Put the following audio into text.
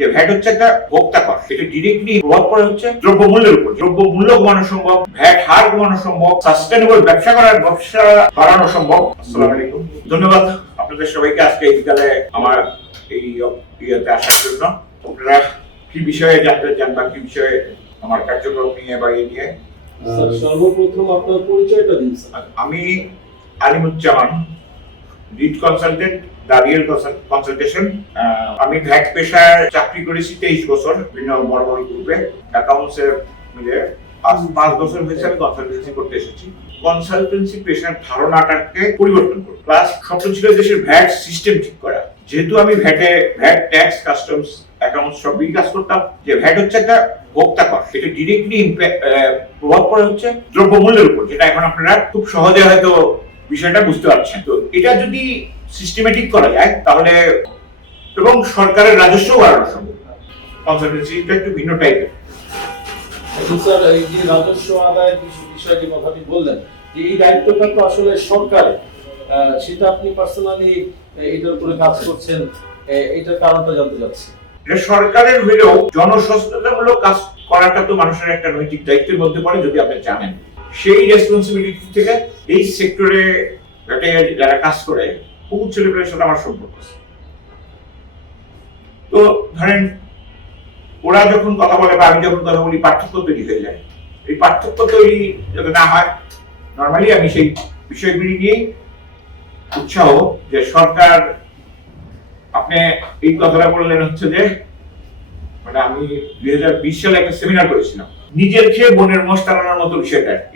যে ভ্যাট হচ্ছে একটা ভোক্তা কর, এটা ডিরেক্টলি প্রভাব পড়ে হচ্ছে দ্রব্যমূল্যের উপর। দ্রব্যমূল্য কমানো সম্ভব, ভ্যাট হার কমানো সম্ভব, সাস্টেনেবল ব্যবসা বাড়ানো সম্ভব। আসসালামু আলাইকুম, ধন্যবাদ আপনাদের সবাইকে আজকে এই বিকালে আমার এই ইয়েতে আসার জন্য। আপনারা কি বিষয়ে জানতে চান বা কি বিষয়ে আমার কার্যক্রম নিয়ে বা এই নিয়ে? সর্বপ্রথম আপনার পরিচয়টা দিন স্যার। আমি আলিমুজ্জামান, লিড কনসালটেন্ট দাঁড়িয়ে কনসালটেশন। আমি ভ্যাট পেশায় চাকরি করেছি 23 বছর বিভিন্ন বড় বড় গ্রুপে অ্যাকাউন্টস এর মিলে। আজ 5 বছর হয়েছে আমি কনসালটেন্সি করতে এসেছি। কনসালটেন্সি পেশার ধারণাটাকে পরিবর্তন করি, প্লাস স্বপ্ন ছিল দেশের ভ্যাট সিস্টেম ঠিক করা। যেহেতু আমি ভ্যাট ট্যাক্স, কাস্টমস, অ্যাকাউন্টস সবই কাজ করতাম, যে ভ্যাট হচ্ছে একটা ভোক্তা কর, এটা ডিরেক্টলি প্রভাব পড়ে হচ্ছে দ্রব্যমূল্যের উপর, যেটা এখন আপনারা খুব সহজে হয়তো বিষয়টা বুঝতে পারছেন। তো এটা যদি সিস্টেমেটিক করা যায় তাহলে, এবং সরকারের রাজস্ব বাড়ানো সম্ভব। কনসালটেন্সিটা একটু ভিন্ন টাইপের। স্যার, এই যে রাজস্ব আদায়ের বিষয়টি কথাটি বললেন, যে এই দায়িত্বটা তো আসলে সরকারের, সেটা আপনি পার্সোনালি এটার উপরে কাজ করছেন, এটার কারণটা জানতে চাচ্ছি। এটা সরকারের হলেও জনসচেতনতামূলক কাজ করাটা তো মানুষের একটা নৈতিক দায়িত্বের মধ্যে পড়ে, যদি আপনি জানেন। সেই রেসপন্সিবিলিটি থেকে এই সেক্টরে যারা কাজ করে বহু ছেলেপেলের সাথে আমার সম্পর্ক আছে। তো ধরেন, ওরা যখন কথা বলে বা আমি যখন কথা বলি, পার্থক্য তৈরি হয়ে যায়। এই পার্থক্য তৈরি যাতে না হয়, নর্মালি আমি সেই বিষয়গুলি নিয়েই উৎসাহ, যে সরকার, আপনি এই কথাটা বললেন হচ্ছে যে, মানে আমি 2020 সালে একটা সেমিনার করেছিলাম, নিজের খেয়ে বোনের মোষ টানানোর মতো বিষয়টা আর কি।